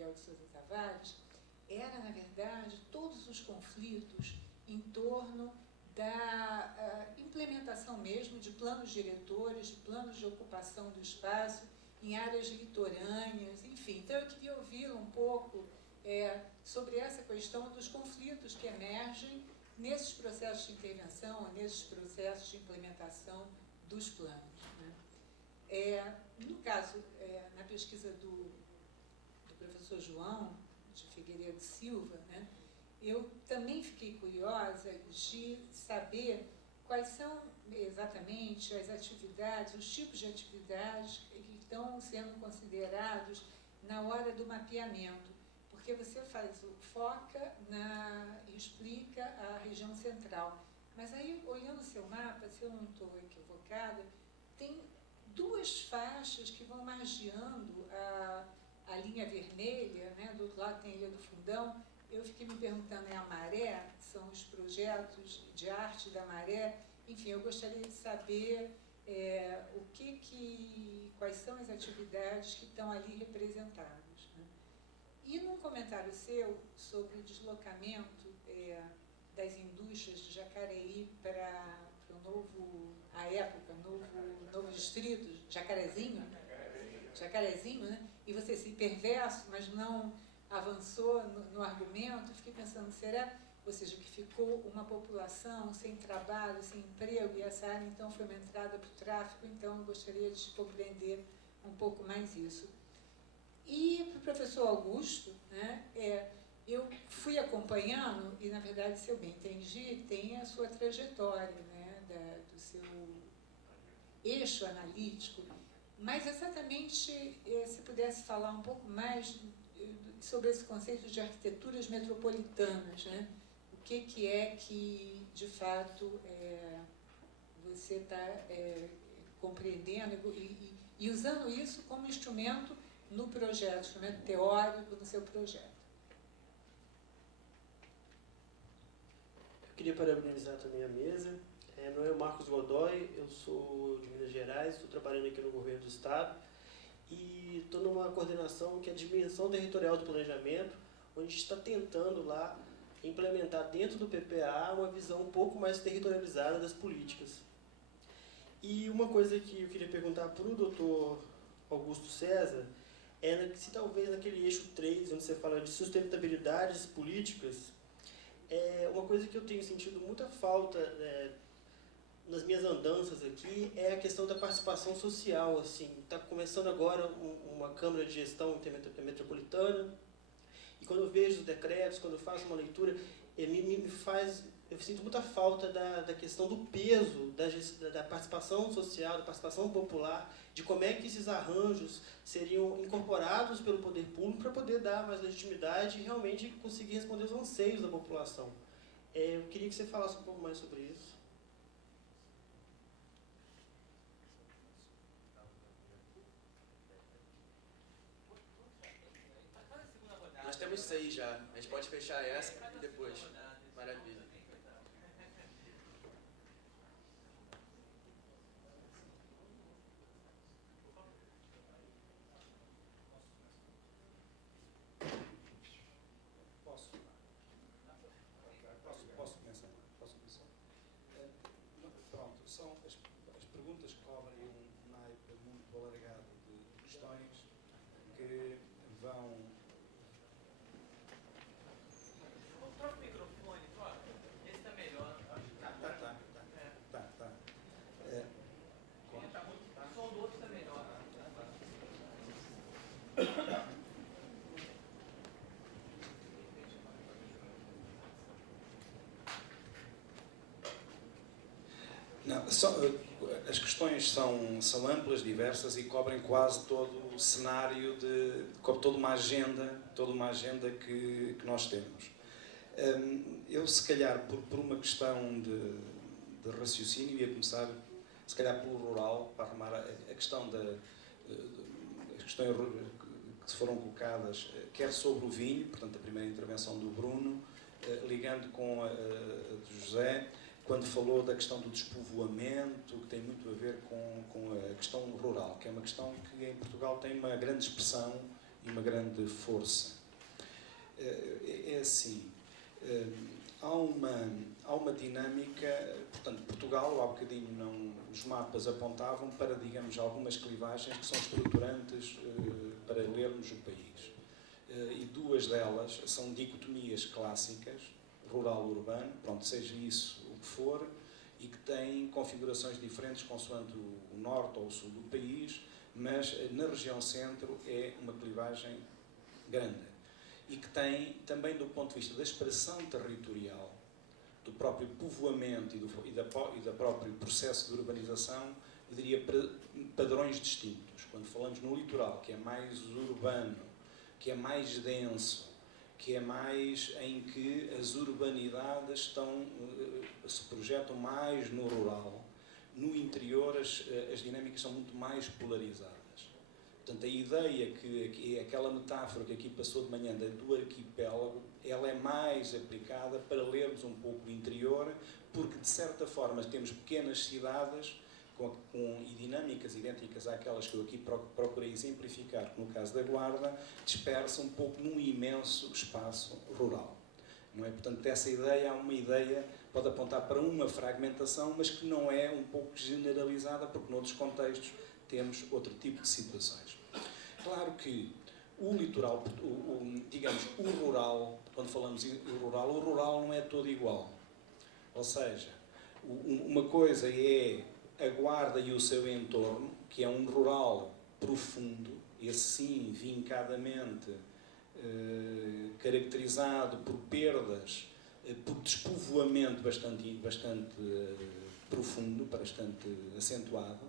Miguel de Sousa Tavares, era, na verdade, todos os conflitos em torno da implementação mesmo de planos diretores, de planos de ocupação do espaço em áreas litorâneas, enfim. Então, eu queria ouvi-lo um pouco sobre essa questão dos conflitos que emergem nesses processos de intervenção, nesses processos de implementação dos planos, né? No caso, na pesquisa do professor João de Figueiredo Silva, né, eu também fiquei curiosa de saber quais são exatamente as atividades, os tipos de atividades que estão sendo considerados na hora do mapeamento, porque você foca e explica a região central, mas aí, olhando o seu mapa, se eu não estou equivocada, tem duas faixas que vão margeando a linha vermelha, né? Do outro lado tem a Ilha do Fundão. Eu fiquei me perguntando, a Maré? São os projetos de arte da Maré? Enfim, eu gostaria de saber quais são as atividades que estão ali representadas, né? E num comentário seu sobre o deslocamento das indústrias de Jacareí para o novo distrito, Jacarezinho, né? E você se perverso, mas não avançou no argumento, fiquei pensando, será, ou seja, que ficou uma população sem trabalho, sem emprego, e essa área então foi uma entrada para o tráfico, então eu gostaria de compreender um pouco mais isso. E para o professor Augusto, né, eu fui acompanhando, e na verdade, se eu bem entendi, tem a sua trajetória, né, do seu eixo analítico, mas exatamente se pudesse falar um pouco mais sobre esse conceito de arquiteturas metropolitanas, né? O que é que, de fato, você está compreendendo e usando isso como instrumento no projeto, instrumento teórico no seu projeto. Eu queria parabenizar também a mesa. Meu nome é Marcos Godoy, eu sou de Minas Gerais, estou trabalhando aqui no governo do estado e estou numa coordenação que é a dimensão territorial do planejamento, onde a gente está tentando lá implementar dentro do PPA uma visão um pouco mais territorializada das políticas. E uma coisa que eu queria perguntar para o doutor Augusto César é se talvez naquele eixo 3, onde você fala de sustentabilidades políticas, uma coisa que eu tenho sentido muita falta nas minhas andanças aqui é a questão da participação social. Assim, está começando agora uma Câmara de Gestão Metropolitana, e quando eu vejo os decretos, quando eu faço uma leitura, eu sinto muita falta da questão do peso da participação social, da participação popular, de como é que esses arranjos seriam incorporados pelo poder público para poder dar mais legitimidade e realmente conseguir responder aos anseios da população. Eu queria que você falasse um pouco mais sobre isso. Nós temos 6 já. A gente pode fechar essa e depois. Maravilha. Posso começar? Pronto, são as perguntas cobrem um naipe muito alargado de questões que vão... Troca o microfone, troca. Esse está melhor. Tá. O som do outro está melhor. Não, as questões são amplas, diversas e cobrem quase todo o cenário, cobre toda uma agenda que nós temos. Eu, se calhar, por uma questão de raciocínio, ia começar, se calhar, pelo rural, para arrumar a questão as questões que se foram colocadas, quer sobre o vinho, portanto, a primeira intervenção do Bruno, ligando com a do José, quando falou da questão do despovoamento, que tem muito a ver com a questão rural, que é uma questão que em Portugal tem uma grande expressão e uma grande força. É assim, há uma dinâmica, portanto, Portugal, há bocadinho os mapas apontavam para, digamos, algumas clivagens que são estruturantes para lermos o país. E duas delas são dicotomias clássicas, rural-urbano, pronto, seja isso o que for, e que têm configurações diferentes consoante o norte ou o sul do país, mas na região centro é uma clivagem grande. E que tem, também do ponto de vista da expressão territorial, do próprio povoamento e da próprio processo de urbanização, eu diria padrões distintos. Quando falamos no litoral, que é mais urbano, que é mais denso, que é mais em que as urbanidades se projetam mais no rural, no interior as dinâmicas são muito mais polarizadas. Portanto, a ideia que aquela metáfora que aqui passou de manhã do arquipélago, ela é mais aplicada para lermos um pouco o interior, porque de certa forma temos pequenas cidades e dinâmicas idênticas àquelas que eu aqui procurei exemplificar, que no caso da Guarda, dispersa um pouco num imenso espaço rural. Não é? Portanto, essa ideia, há uma ideia, pode apontar para uma fragmentação, mas que não é um pouco generalizada, porque noutros contextos temos outro tipo de situações. Claro que o litoral, digamos, o rural, quando falamos em o rural não é todo igual. Ou seja, uma coisa é a Guarda e o seu entorno, que é um rural profundo, esse sim, vincadamente caracterizado por perdas, por despovoamento bastante profundo, bastante acentuado.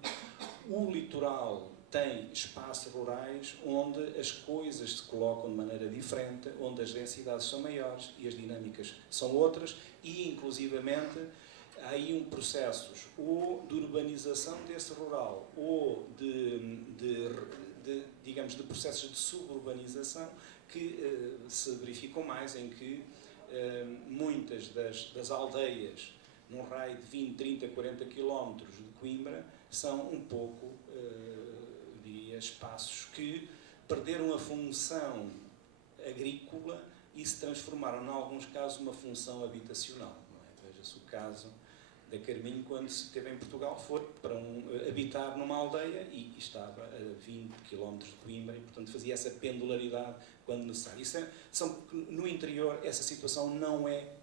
O litoral tem espaços rurais onde as coisas se colocam de maneira diferente, onde as densidades são maiores e as dinâmicas são outras, e inclusivamente há aí processos ou de urbanização desse rural ou digamos, de processos de suburbanização que se verificam mais, em que muitas das aldeias num raio de 20, 30, 40 km de Coimbra são um pouco, diria, espaços que perderam a função agrícola e se transformaram, em alguns casos, numa função habitacional. Não é? Veja-se o caso da Carminho, quando se esteve em Portugal, foi para habitar numa aldeia e estava a 20 km de Coimbra e, portanto, fazia essa pendularidade quando necessário. No interior, essa situação não é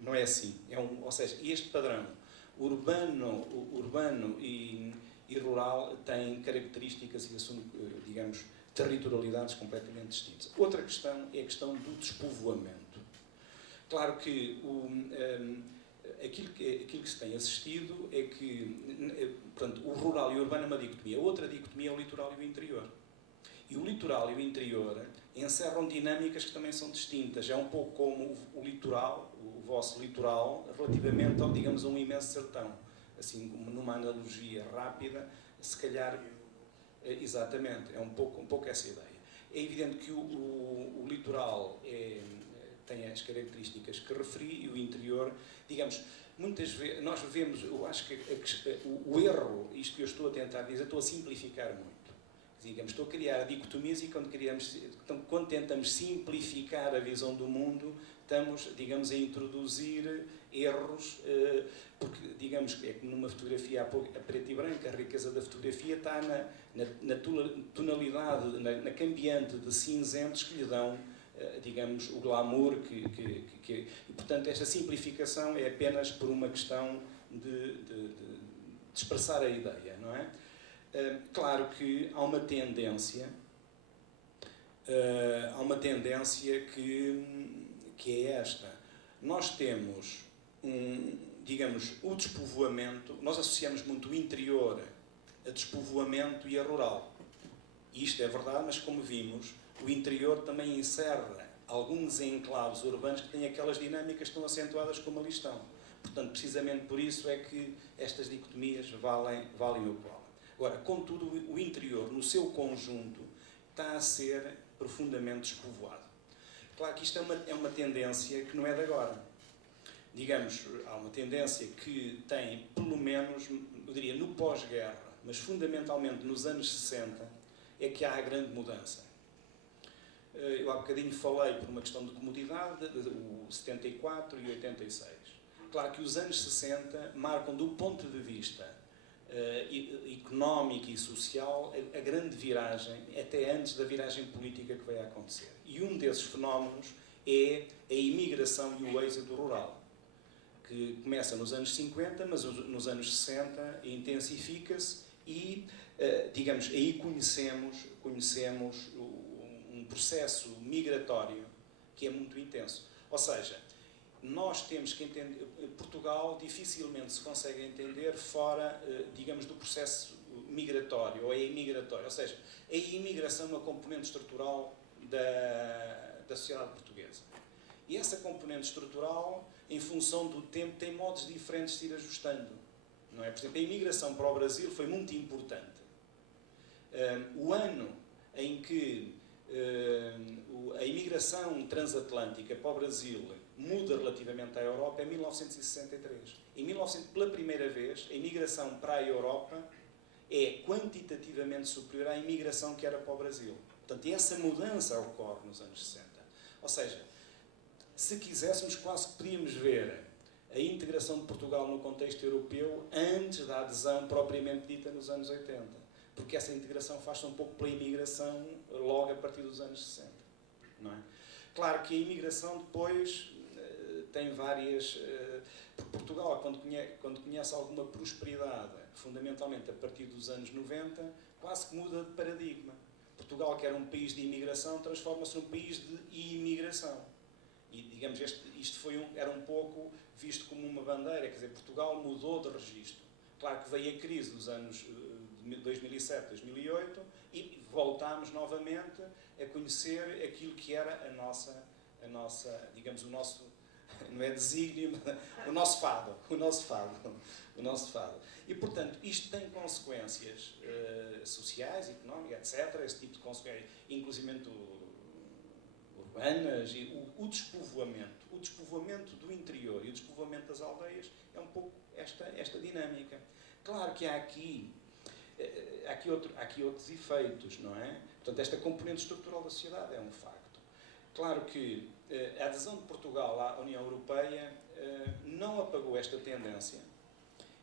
não é assim. Ou seja, este padrão urbano e rural tem características e assume, digamos, territorialidades completamente distintas. Outra questão é a questão do despovoamento. Claro que aquilo que se tem assistido é que, portanto, o rural e o urbano é uma dicotomia. Outra dicotomia é o litoral e o interior. E o litoral e o interior encerram dinâmicas que também são distintas. É um pouco como o litoral, o vosso litoral, relativamente, digamos, a um imenso sertão. Assim, numa analogia rápida, se calhar, exatamente, é um pouco essa ideia. É evidente que o litoral tem as características que referi e o interior, digamos, muitas vezes, nós vemos, eu acho que o erro, isto que eu estou a tentar dizer, estou a simplificar muito. Digamos, estou a criar dicotomias e quando tentamos simplificar a visão do mundo, estamos, digamos, a introduzir erros, porque, digamos, é que numa fotografia a preto e branco, a riqueza da fotografia está na tonalidade, na cambiante de cinzentos que lhe dão, digamos, o glamour e, portanto, esta simplificação é apenas por uma questão de expressar a ideia, não é? Claro que há uma tendência que é esta. Nós temos, digamos, o despovoamento, nós associamos muito o interior a despovoamento e a rural. E isto é verdade, mas como vimos, o interior também encerra alguns enclaves urbanos que têm aquelas dinâmicas tão acentuadas como ali estão. Portanto, precisamente por isso é que estas dicotomias valem o qual. Agora, contudo, o interior, no seu conjunto, está a ser profundamente despovoado. Claro que isto é uma tendência que não é de agora. Digamos, há uma tendência que tem, pelo menos, eu diria, no pós-guerra, mas fundamentalmente nos anos 60, é que há a grande mudança. Eu há bocadinho falei por uma questão de comodidade, o 74 e 86. Claro que os anos 60 marcam, do ponto de vista económico e social, a grande viragem, até antes da viragem política que vai acontecer. E um desses fenómenos é a imigração e o êxodo rural, que começa nos anos 50, mas nos anos 60 intensifica-se e, digamos, aí conhecemos um processo migratório que é muito intenso. Ou seja, nós temos que entender, Portugal dificilmente se consegue entender fora, digamos, do processo migratório ou imigratório. Ou seja, a imigração é uma componente estrutural da sociedade portuguesa. E essa componente estrutural, em função do tempo, tem modos diferentes de ir ajustando. Não é? Por exemplo, a imigração para o Brasil foi muito importante. O ano em que a imigração transatlântica para o Brasil muda relativamente à Europa é 1963. Em 1900, pela primeira vez, a imigração para a Europa é quantitativamente superior à imigração que era para o Brasil. Portanto, essa mudança ocorre nos anos 60. Ou seja, se quiséssemos, quase podíamos ver a integração de Portugal no contexto europeu antes da adesão propriamente dita nos anos 80. Porque essa integração faz-se um pouco pela imigração logo a partir dos anos 60. Não é? Claro que a imigração depois tem várias... Portugal, quando conhece alguma prosperidade, fundamentalmente a partir dos anos 90, quase que muda de paradigma. Portugal, que era um país de imigração, transforma-se num país de imigração. E, digamos, isto era um pouco visto como uma bandeira, quer dizer, Portugal mudou de registro. Claro que veio a crise dos anos 2007, 2008 e voltámos novamente a conhecer aquilo que era a nossa, digamos, o nosso, não é desígnio, o nosso fado. E, portanto, isto tem consequências sociais, económicas, etc., esse tipo de consequências, inclusive urbanas, e o despovoamento do interior e o despovoamento das aldeias é um pouco esta dinâmica. Claro que há aqui outros efeitos, não é? Portanto, esta componente estrutural da sociedade é um facto. Claro que a adesão de Portugal à União Europeia não apagou esta tendência,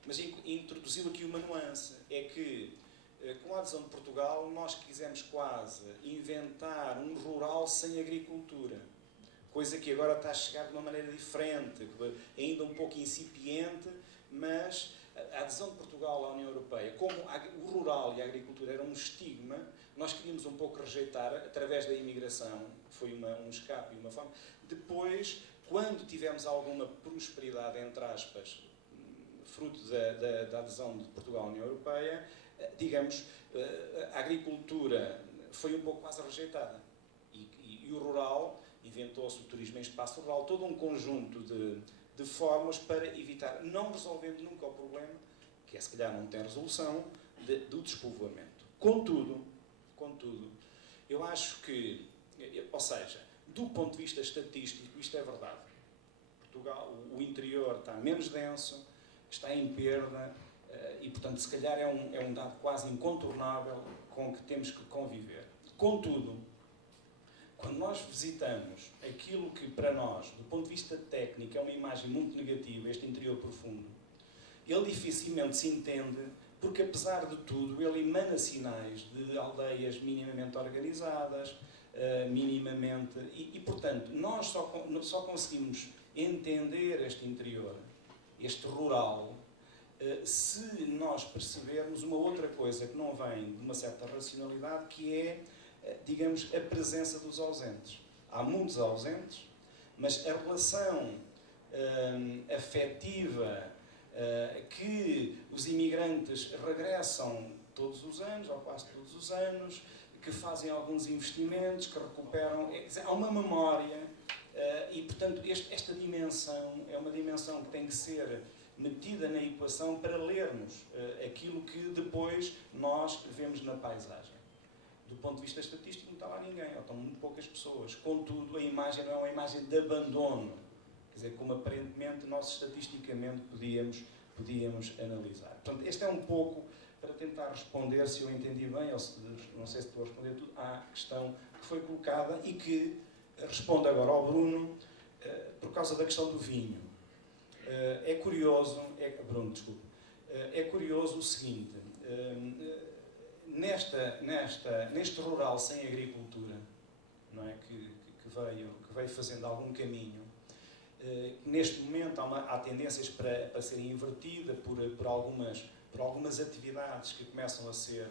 mas introduziu aqui uma nuance, é que com a adesão de Portugal nós quisemos quase inventar um rural sem agricultura, coisa que agora está a chegar de uma maneira diferente, ainda um pouco incipiente, mas a adesão de Portugal à União Europeia, como o rural e a agricultura eram um estigma, nós queríamos um pouco rejeitar, através da imigração, foi um escape e uma forma. Depois, quando tivemos alguma prosperidade, entre aspas, fruto da adesão de Portugal à União Europeia, digamos, a agricultura foi um pouco quase rejeitada. E o rural, inventou-se o turismo em espaço rural, todo um conjunto de formas para evitar, não resolvendo nunca o problema, que se calhar não tem resolução, do despovoamento. Contudo, eu acho que, ou seja, do ponto de vista estatístico, isto é verdade. Portugal, o interior está menos denso, está em perda, e, portanto, se calhar é um dado quase incontornável com que temos que conviver. Contudo, quando nós visitamos aquilo que, para nós, do ponto de vista técnico, é uma imagem muito negativa, este interior profundo, ele dificilmente se entende, porque, apesar de tudo, ele emana sinais de aldeias minimamente organizadas, minimamente... E, portanto, nós só conseguimos entender este interior, este rural, se nós percebermos uma outra coisa que não vem de uma certa racionalidade, que é, digamos, a presença dos ausentes. Há muitos ausentes, mas a relação afetiva que os imigrantes regressam todos os anos, ou quase todos os anos, que fazem alguns investimentos, que recuperam... há uma memória e, portanto, esta dimensão é uma dimensão que tem que ser metida na equação para lermos aquilo que depois nós vemos na paisagem. Do ponto de vista estatístico, não está lá ninguém, ou estão muito poucas pessoas. Contudo, a imagem não é uma imagem de abandono, quer dizer, como aparentemente nós estatisticamente podíamos analisar. Portanto, este é um pouco para tentar responder, se eu entendi bem, ou se, não sei se estou a responder tudo, à questão que foi colocada e que responde agora ao Bruno por causa da questão do vinho. É curioso, Bruno, desculpe, é curioso o seguinte, neste rural sem agricultura, não é, que veio fazendo algum caminho, neste momento há tendências para serem invertidas por algumas atividades que começam a ser,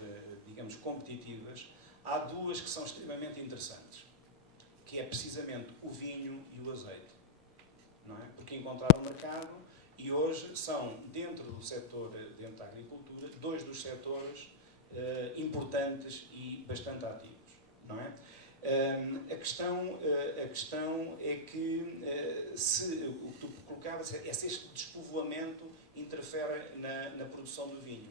digamos, competitivas. Há duas que são extremamente interessantes, que é precisamente o vinho e o azeite, não é? Porque encontraram mercado e hoje são, dentro do setor, dentro da agricultura, dois dos setores importantes e bastante ativos, não é? A questão é que o que tu colocavas é se este despovoamento interfere na produção do vinho.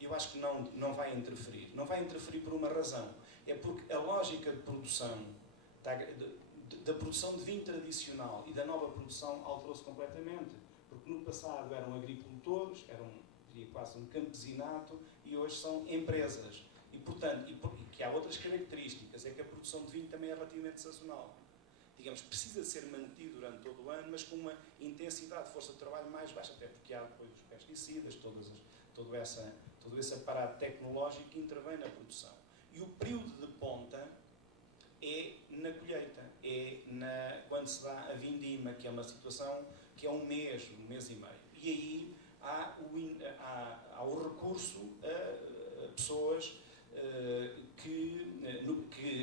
Eu acho que não vai interferir. Não vai interferir por uma razão. É porque a lógica de produção, da produção de vinho tradicional e da nova produção alterou-se completamente. Porque no passado eram agricultores, diria quase um campesinato, e hoje são empresas. E, portanto, que há outras características, é que a produção de vinho também é relativamente sazonal. Digamos, precisa ser mantido durante todo o ano, mas com uma intensidade de força de trabalho mais baixa, até porque há depois os pesticidas, todo esse aparato tecnológico que intervém na produção. E o período de ponta é na colheita, quando se dá a vindima, que é uma situação que é um mês e meio. E aí há o recurso a pessoas que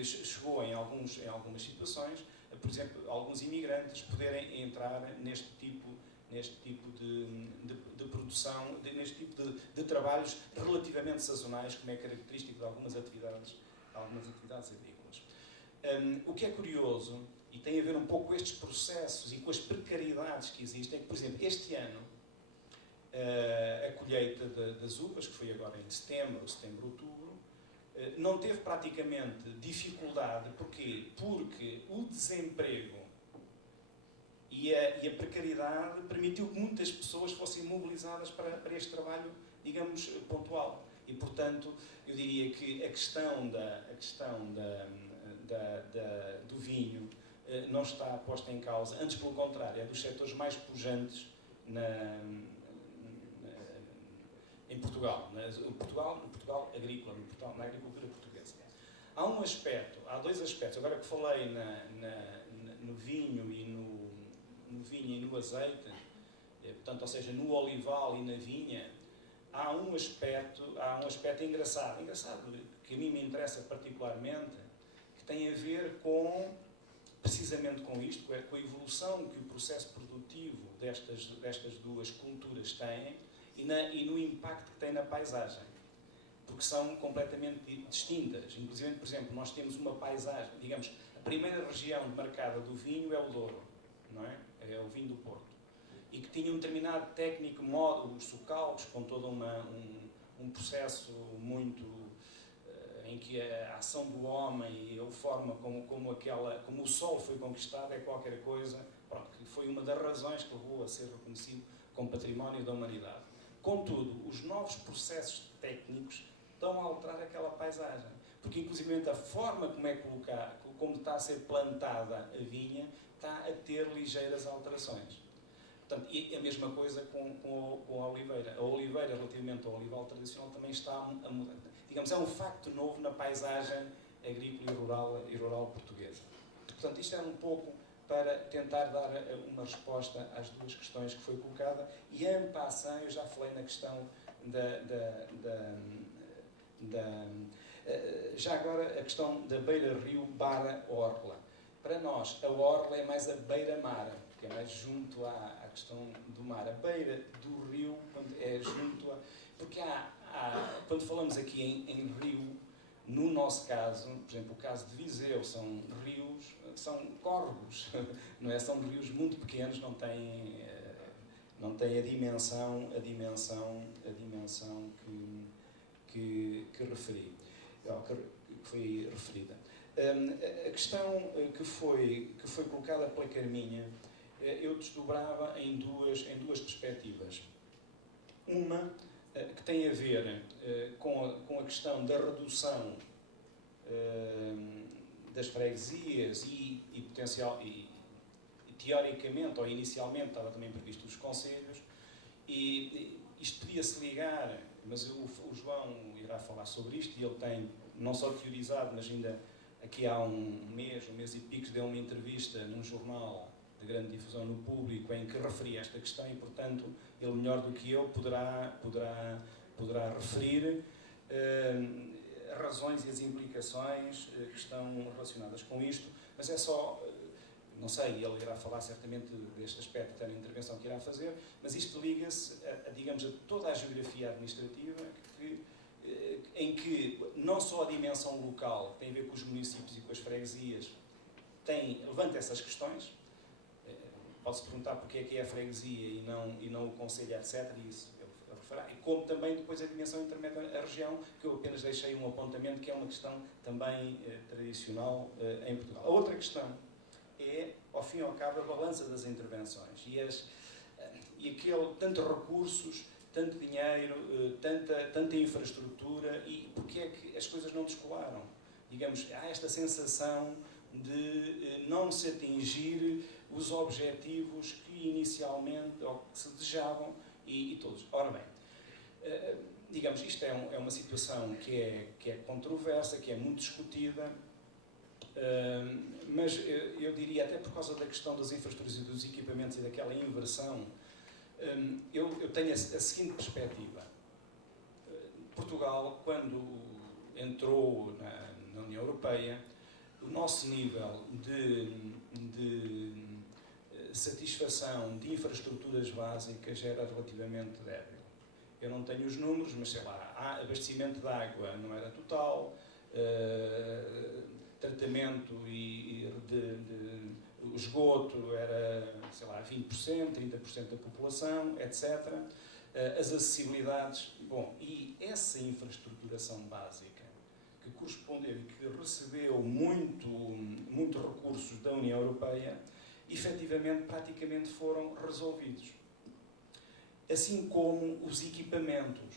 chegou em algumas situações, por exemplo, alguns imigrantes poderem entrar neste tipo de produção, neste tipo de trabalhos relativamente sazonais, como é característico de algumas atividades agrícolas. O que é curioso, e tem a ver um pouco com estes processos e com as precariedades que existem, é que, por exemplo, este ano, a colheita das uvas, que foi agora em setembro, outubro, não teve praticamente dificuldade. Porquê? Porque o desemprego e a precariedade permitiu que muitas pessoas fossem mobilizadas para este trabalho, digamos, pontual. E, portanto, eu diria que a questão do vinho não está posta em causa. Antes, pelo contrário, é dos setores mais pujantes em Portugal, Portugal agrícola, na agricultura portuguesa. Há dois aspectos. Agora que falei no vinho e no azeite, portanto, ou seja, no olival e na vinha, há um aspecto engraçado, que a mim me interessa particularmente, que tem a ver precisamente com isto, com a evolução que o processo produtivo destas duas culturas tem e no impacto que tem na paisagem, porque são completamente distintas. Inclusive, por exemplo, nós temos uma paisagem, digamos, a primeira região demarcada do vinho é o Douro, não é? É o vinho do Porto, e que tinha um determinado técnico modo, os socalcos, com todo um processo muito em que a ação do homem e a forma como o sol foi conquistado é qualquer coisa, que foi uma das razões que levou a ser reconhecido como património da humanidade. Contudo, os novos processos técnicos estão a alterar aquela paisagem, porque inclusive a forma como está a ser plantada a vinha está a ter ligeiras alterações. Portanto, e a mesma coisa com a oliveira. A oliveira, relativamente ao olival tradicional, também está a mudar. Digamos, é um facto novo na paisagem agrícola e rural portuguesa. Portanto, isto é um pouco para tentar dar uma resposta às duas questões que foi colocada. E en passant, eu já falei na questão já agora a questão da beira-rio /orla. Para nós, a orla é mais a beira-mar, que é mais junto à questão do mar. A beira do rio é junto a... Porque quando falamos aqui em rio, no nosso caso, por exemplo, o caso de Viseu, são córregos, não é? São rios muito pequenos, não têm a dimensão que referi, que foi referida. A questão que foi colocada pela Carminha, eu desdobrava em duas perspectivas. Uma que tem a ver com a questão da redução das freguesias e teoricamente ou inicialmente estava também previsto os concelhos, e isto podia-se ligar, mas o João irá falar sobre isto, e ele tem não só teorizado, mas ainda aqui há um mês e pico, deu uma entrevista num jornal de grande difusão no público em que referia esta questão, e portanto ele melhor do que eu poderá referir razões e as implicações que estão relacionadas com isto, mas é só, não sei, ele irá falar certamente deste aspecto até na intervenção que irá fazer, mas isto liga-se digamos, a toda a geografia administrativa em que não só a dimensão local, que tem a ver com os municípios e com as freguesias, levanta essas questões. Pode-se perguntar porque é que é a freguesia e não o concelho, etc. E isso eu referirá. E como também depois a dimensão intermédia, a região, que eu apenas deixei um apontamento, que é uma questão também tradicional em Portugal. A outra questão é, ao fim e ao cabo, a balança das intervenções e aquele tantos recursos, tanto dinheiro, tanta infraestrutura, e porque é que as coisas não descolaram? Digamos, há esta sensação de não se atingir os objetivos que inicialmente, ou que se desejavam, e todos. Ora bem, digamos, isto é uma situação que é controversa, que é muito discutida, mas eu diria, até por causa da questão das infraestruturas e dos equipamentos e daquela inversão, eu tenho a seguinte perspectiva. Portugal, quando entrou na União Europeia, o nosso nível de satisfação de infraestruturas básicas era relativamente débil. Eu não tenho os números, mas sei lá, abastecimento de água não era total, tratamento de esgoto era, sei lá, 20%, 30% da população, etc. As acessibilidades, bom, e essa infraestruturação básica que correspondeu e que recebeu muito recursos da União Europeia, efetivamente, praticamente foram resolvidos. Assim como os equipamentos,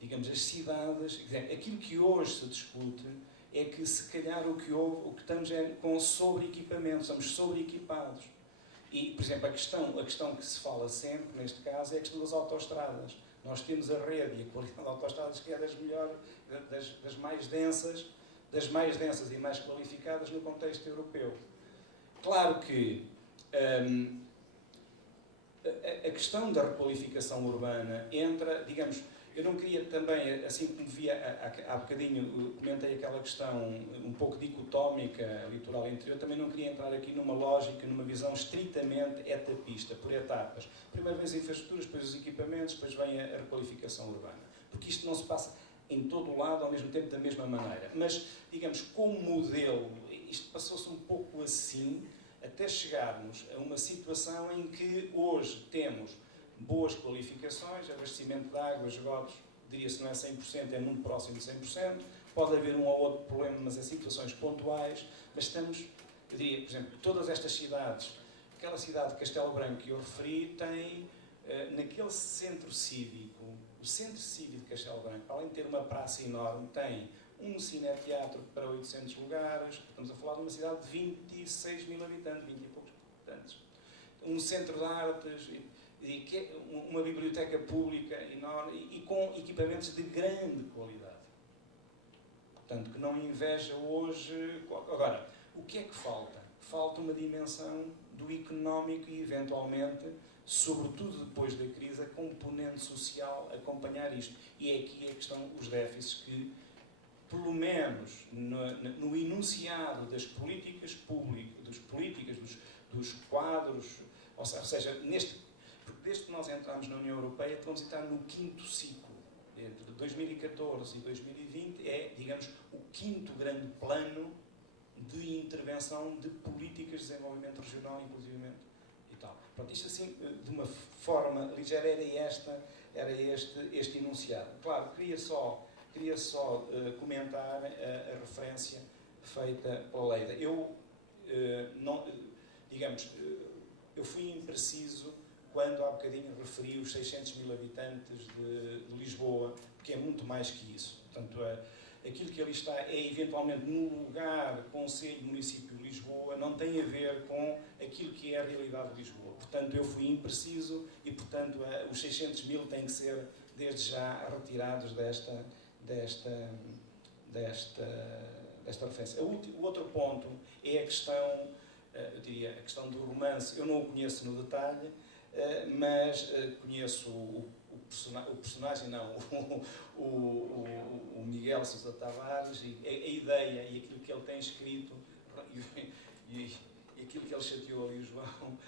digamos, as cidades, aquilo que hoje se discute é que, se calhar, o que estamos é com sobre-equipamentos, estamos sobre-equipados. E, por exemplo, a questão que se fala sempre, neste caso, é a questão das autoestradas. Nós temos a rede e a qualidade de autoestradas que é das mais densas e mais qualificadas no contexto europeu. Claro que a questão da requalificação urbana entra, digamos, eu não queria também, assim como via há bocadinho, comentei aquela questão um pouco dicotómica, litoral interior, também não queria entrar aqui numa lógica, numa visão estritamente etapista, por etapas. Primeiro vem as infraestruturas, depois os equipamentos, depois vem a requalificação urbana. Porque isto não se passa em todo o lado, ao mesmo tempo, da mesma maneira. Mas, digamos, como modelo, isto passou-se um pouco assim, até chegarmos a uma situação em que hoje temos boas qualificações, abastecimento de água, esgotos, diria-se não é 100%, é muito próximo de 100%, pode haver um ou outro problema, mas em situações pontuais, mas estamos, eu diria, por exemplo, todas estas cidades, aquela cidade de Castelo Branco que eu referi, tem, naquele centro cívico, o centro cívico de Castelo Branco, além de ter uma praça enorme, tem um cineteatro para 800 lugares, estamos a falar de uma cidade de 26 mil habitantes, 20 e poucos habitantes, um centro de artes, uma biblioteca pública enorme e com equipamentos de grande qualidade. Portanto, que não inveja hoje. Agora, o que é que falta? Falta uma dimensão do económico e, eventualmente, sobretudo depois da crise, a componente social acompanhar isto. E é aqui a questão, os déficits que, pelo menos no enunciado das políticas públicas, dos quadros, ou seja, desde que nós entramos na União Europeia, vamos entrar no quinto ciclo. Entre 2014 e 2020 é, digamos, o quinto grande plano de intervenção de políticas de desenvolvimento regional, inclusivamente, e tal. Pronto, isto assim, de uma forma ligeira, era este enunciado. Claro, queria só comentar a referência feita pela Leida. Eu fui impreciso quando há bocadinho referi os 600 mil habitantes de Lisboa, porque é muito mais que isso. Portanto, aquilo que ali está é eventualmente no lugar, Conselho, Município de Lisboa, não tem a ver com aquilo que é a realidade de Lisboa. Portanto, eu fui impreciso e, portanto, os 600 mil têm que ser, desde já, retirados desta referência. O outro ponto é a questão, eu diria, a questão do romance. Eu não o conheço no detalhe, mas conheço o personagem, não, o Miguel Sousa Tavares, e a ideia e aquilo que ele tem escrito e aquilo que ele chateou ali o João,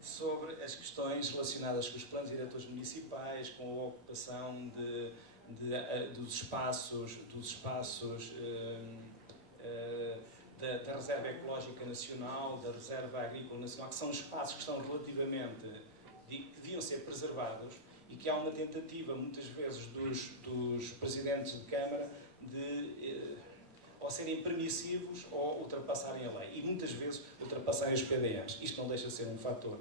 sobre as questões relacionadas com os planos diretores municipais, com a ocupação dos espaços da Reserva Ecológica Nacional, da Reserva Agrícola Nacional, que são espaços que estão que deviam ser preservados, e que há uma tentativa, muitas vezes, dos presidentes de Câmara de ou serem permissivos ou ultrapassarem a lei. E muitas vezes ultrapassarem os PDMs. Isto não deixa de ser um fator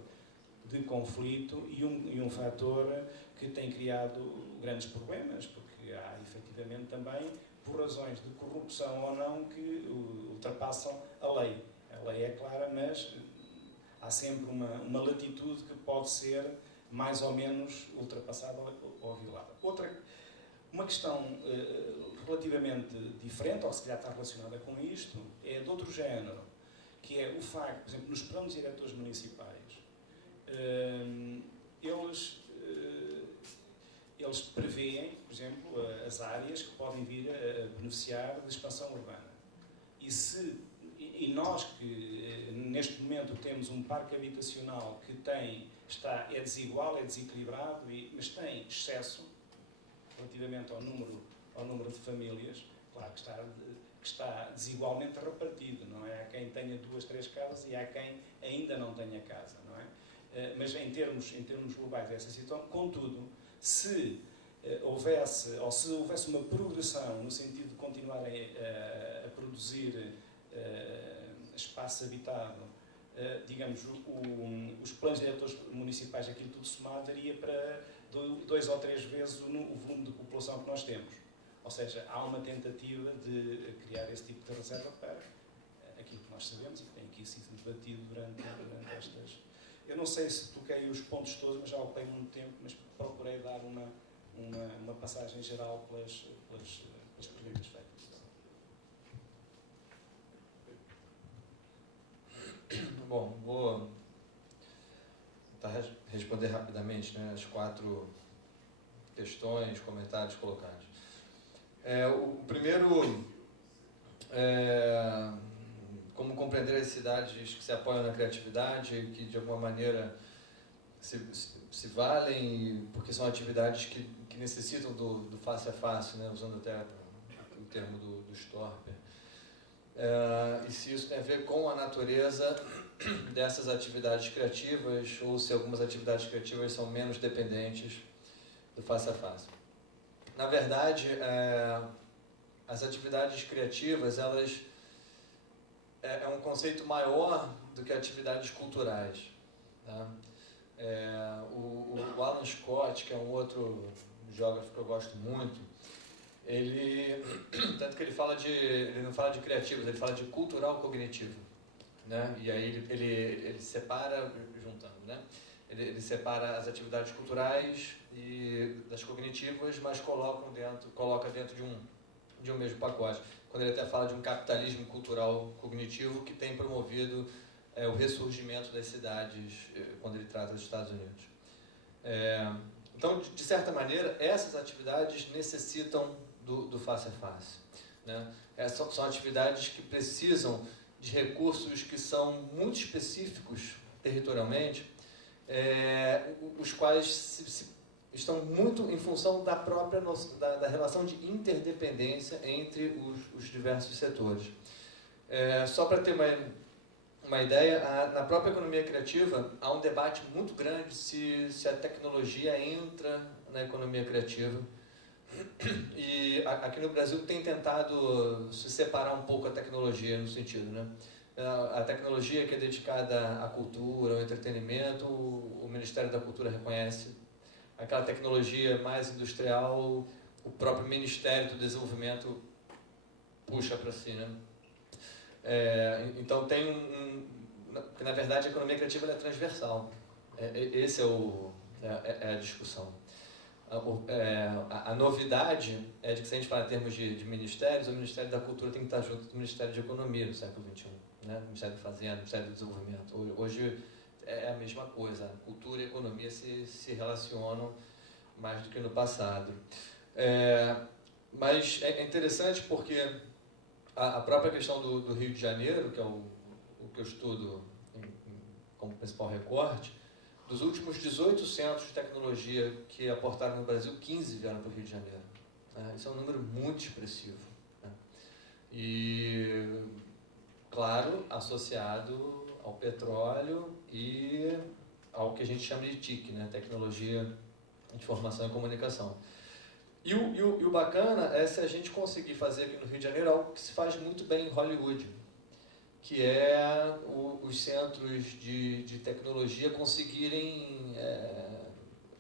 de conflito e um fator que tem criado grandes problemas, porque há, efetivamente, também, por razões de corrupção ou não, que ultrapassam a lei. A lei é clara, mas há sempre uma latitude que pode ser mais ou menos ultrapassada ou violada. Uma questão relativamente diferente, ou se calhar está relacionada com isto, é de outro género, que é o facto, por exemplo, nos planos diretores municipais, eles prevêem, por exemplo, as áreas que podem vir a beneficiar de expansão urbana. E nós que neste momento temos um parque habitacional que é desigual, é desequilibrado, mas tem excesso relativamente ao número de famílias, claro que está desigualmente repartido, não é? Há quem tenha 2, 3 casas e há quem ainda não tenha casa, não é? Mas em termos globais essa situação, contudo, se houvesse uma progressão no sentido de continuarem a produzir espaço habitado, digamos, os planos diretores municipais, aquilo tudo somado, daria para 2 ou 3 vezes o volume de população que nós temos. Ou seja, há uma tentativa de criar esse tipo de reserva para aquilo que nós sabemos e que tem aqui sido debatido durante estas... Eu não sei se toquei os pontos todos, mas já ocupei muito tempo, mas procurei dar uma passagem geral pelas perguntas feitas. Bom, vou tentar responder rapidamente, né, as 4 questões, comentários colocados. O primeiro, como compreender as cidades que se apoiam na criatividade, que de alguma maneira se valem, porque são atividades que necessitam do face a face, né, usando até o termo do Storper. E se isso tem a ver com a natureza dessas atividades criativas, ou se algumas atividades criativas são menos dependentes do face a face. Na verdade, as atividades criativas, elas é um conceito maior do que atividades culturais, tá? O Alan Scott, que é um outro geógrafo que eu gosto muito, tanto que ele não fala de criativos, ele fala de cultural cognitivo, né? E aí ele separa, juntando, né? Ele separa as atividades culturais e das cognitivas, mas coloca dentro de um mesmo pacote. Quando ele até fala de um capitalismo cultural cognitivo que tem promovido o ressurgimento das cidades quando ele trata dos Estados Unidos. Então, de certa maneira, essas atividades necessitam do face a face, né? São atividades que precisam de recursos que são muito específicos territorialmente, os quais estão muito em função da própria da relação de interdependência entre os diversos setores. Só para ter uma ideia, na própria economia criativa há um debate muito grande se a tecnologia entra na economia criativa. E aqui no Brasil tem tentado se separar um pouco a tecnologia no sentido, né? A tecnologia que é dedicada à cultura, ao entretenimento, o Ministério da Cultura reconhece. Aquela tecnologia mais industrial, o próprio Ministério do Desenvolvimento puxa para si, né? Então tem na verdade a economia criativa ela é transversal. Esse é a discussão. A novidade é de que, se a gente fala em termos de ministérios, o Ministério da Cultura tem que estar junto do Ministério de Economia no século XXI, né? O Ministério da Fazenda, o Ministério do Desenvolvimento. Hoje é a mesma coisa, a cultura e a economia se relacionam mais do que no passado. Mas é interessante porque a própria questão do Rio de Janeiro, que é o que eu estudo como principal recorte, dos últimos 18 centros de tecnologia que aportaram no Brasil, 15 vieram para o Rio de Janeiro. Isso é um número muito expressivo, né? E, claro, associado ao petróleo e ao que a gente chama de TIC, né? Tecnologia, Informação e Comunicação. E o bacana é se a gente conseguir fazer aqui no Rio de Janeiro algo que se faz muito bem em Hollywood, que é os centros de tecnologia conseguirem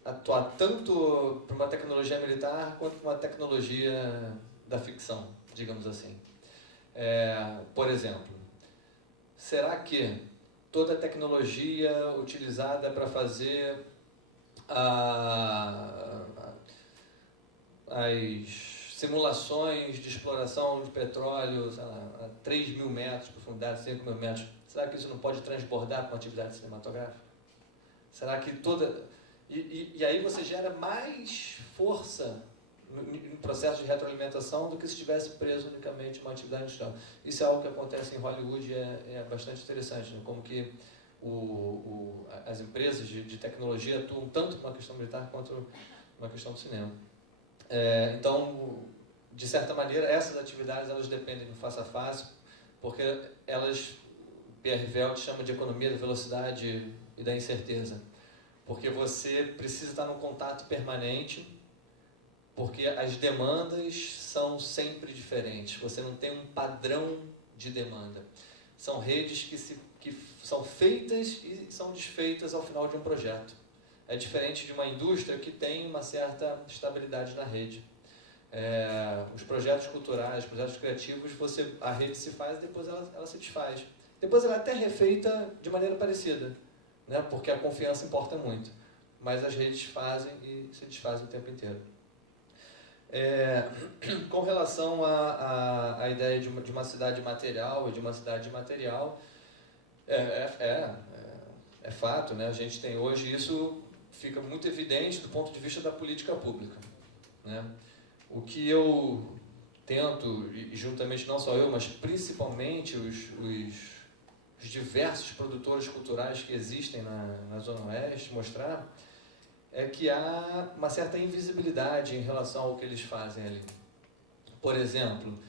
atuar tanto para uma tecnologia militar quanto para uma tecnologia da ficção, digamos assim. Por exemplo, será que toda a tecnologia utilizada para fazer as simulações de exploração de petróleo, sei lá, a 3.000 metros de profundidade, 5.000 metros, será que isso não pode transbordar para uma atividade cinematográfica? Será que toda... E aí você gera mais força no processo de retroalimentação do que se estivesse preso unicamente em uma atividade industrial. Isso é algo que acontece em Hollywood e é bastante interessante, né? Como que as empresas de tecnologia atuam tanto numa questão militar quanto numa questão do cinema. Então, de certa maneira, essas atividades elas dependem do face a face, porque elas, Pierre Velt chama de economia da velocidade e da incerteza, porque você precisa estar num contato permanente, porque as demandas são sempre diferentes, você não tem um padrão de demanda. São redes que são feitas e são desfeitas ao final de um projeto. É diferente de uma indústria que tem uma certa estabilidade na rede. Os projetos culturais, os projetos criativos, a rede se faz e depois ela se desfaz. Depois ela é até refeita de maneira parecida, né? Porque a confiança importa muito. Mas as redes fazem e se desfazem o tempo inteiro. Com relação à ideia de uma cidade material e de uma cidade imaterial, é fato, né? A gente tem hoje isso... fica muito evidente do ponto de vista da política pública, né? O que eu tento, e juntamente não só eu, mas principalmente os diversos produtores culturais que existem na Zona Oeste, mostrar é que há uma certa invisibilidade em relação ao que eles fazem ali. Por exemplo,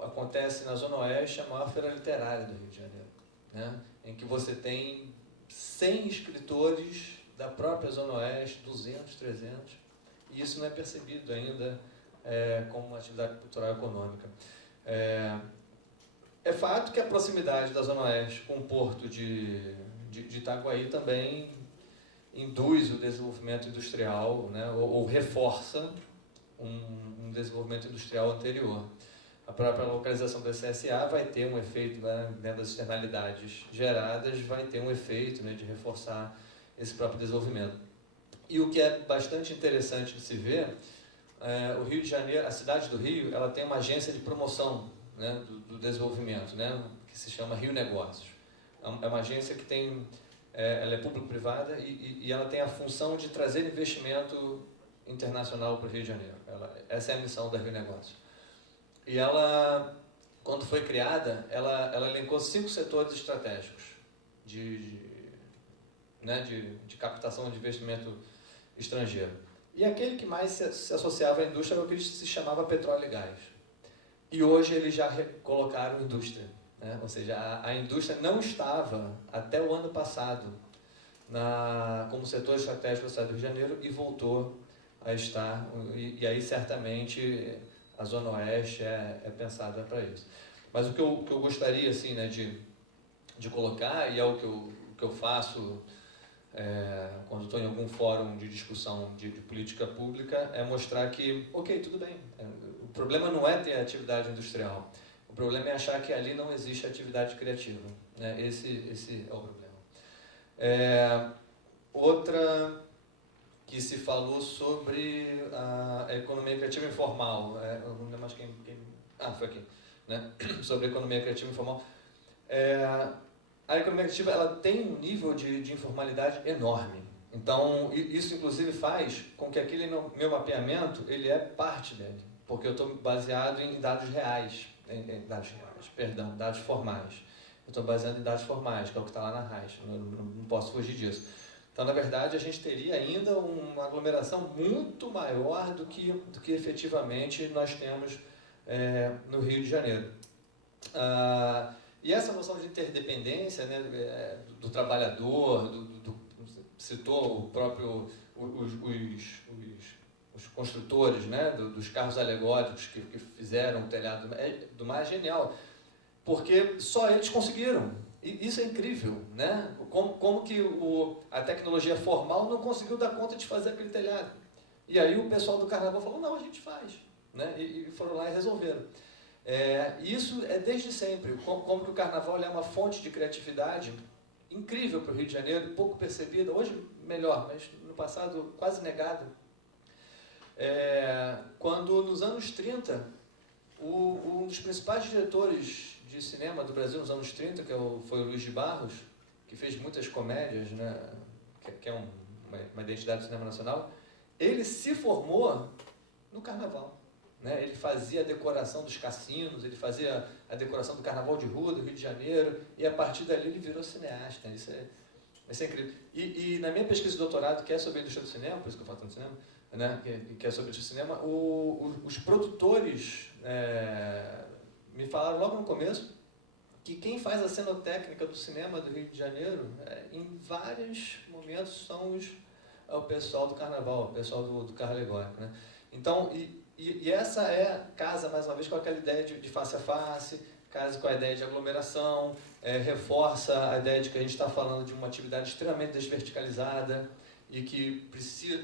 acontece na Zona Oeste a maior feira literária do Rio de Janeiro, né? Em que você tem 100 escritores da própria Zona Oeste, 200, 300, e isso não é percebido ainda como uma atividade cultural econômica. É fato que a proximidade da Zona Oeste com o porto de Itaguaí também induz o desenvolvimento industrial, né, ou reforça um desenvolvimento industrial anterior. A própria localização do SSA vai ter um efeito, né, dentro das externalidades geradas, vai ter um efeito, né, de reforçar esse próprio desenvolvimento. E o que é bastante interessante de se ver, o Rio de Janeiro, a cidade do Rio, ela tem uma agência de promoção, né, do desenvolvimento, né, que se chama Rio Negócios. É uma agência que tem, ela é público-privada e ela tem a função de trazer investimento internacional para o Rio de Janeiro. Essa é a missão da Rio Negócios. E ela, quando foi criada, ela elencou 5 setores estratégicos de captação de investimento estrangeiro. E aquele que mais se associava à indústria era o que se chamava petróleo e gás. E hoje eles já colocaram indústria, né? Ou seja, a indústria não estava, até o ano passado, como setor estratégico da cidade do Rio de Janeiro e voltou a estar. E aí, certamente, a Zona Oeste é pensada para isso. Mas o que eu gostaria assim, né, de colocar, e é o que eu faço quando estou em algum fórum de discussão de política pública, é mostrar que, ok, tudo bem, o problema não é ter atividade industrial, o problema é achar que ali não existe atividade criativa, né? Esse é o problema. Outra que se falou sobre a economia criativa informal, eu não lembro mais quem... foi aqui, né? Sobre a economia criativa informal. A economia criativa ela tem um nível de informalidade enorme. Então, isso inclusive faz com que aquele meu mapeamento, ele é parte dele, porque eu estou baseado em dados reais, dados formais. Eu estou baseado em dados formais, que é o que está lá na RAIS, não posso fugir disso. Então, na verdade, a gente teria ainda uma aglomeração muito maior do que efetivamente nós temos no Rio de Janeiro. E essa noção de interdependência, né, do trabalhador, citou o próprio os construtores, né, dos carros alegóricos que fizeram o telhado do mar, é genial, porque só eles conseguiram. E isso é incrível, né? Como que a tecnologia formal não conseguiu dar conta de fazer aquele telhado. E aí o pessoal do carnaval falou, não, a gente faz. Né? E foram lá e resolveram. Isso é desde sempre. Como que o carnaval é uma fonte de criatividade incrível para o Rio de Janeiro, pouco percebida, hoje melhor, mas no passado quase negada. Quando nos anos 30, um dos principais diretores de cinema do Brasil nos anos 30, foi o Luiz de Barros, que fez muitas comédias, né, que é uma identidade do cinema nacional, ele se formou no carnaval. Né? Ele fazia a decoração dos cassinos, ele fazia a decoração do carnaval de rua do Rio de Janeiro, e a partir dali ele virou cineasta. Isso é incrível. E na minha pesquisa de doutorado, que é sobre a indústria do cinema, por isso que eu falo tanto de cinema, né, que é sobre a indústria do cinema, os produtores me falaram logo no começo que quem faz a cenotécnica do cinema do Rio de Janeiro, em vários momentos, são o pessoal do carnaval, o pessoal do carro alegórico. Né? Então, e essa casa, mais uma vez, com aquela ideia de face a face, casa com a ideia de aglomeração, reforça a ideia de que a gente está falando de uma atividade extremamente desverticalizada e que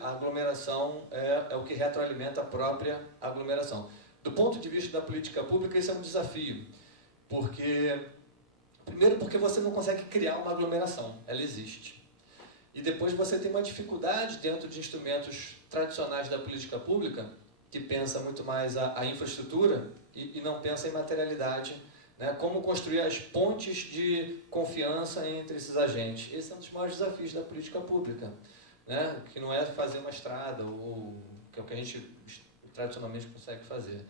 a aglomeração é o que retroalimenta a própria aglomeração. Do ponto de vista da política pública, isso é um desafio, primeiro porque você não consegue criar uma aglomeração, ela existe. E depois você tem uma dificuldade dentro de instrumentos tradicionais da política pública, que pensa muito mais a infraestrutura e não pensa em materialidade, né? Como construir as pontes de confiança entre esses agentes. Esse é um dos maiores desafios da política pública, né? Que não é fazer uma estrada, que é o que a gente tradicionalmente consegue fazer.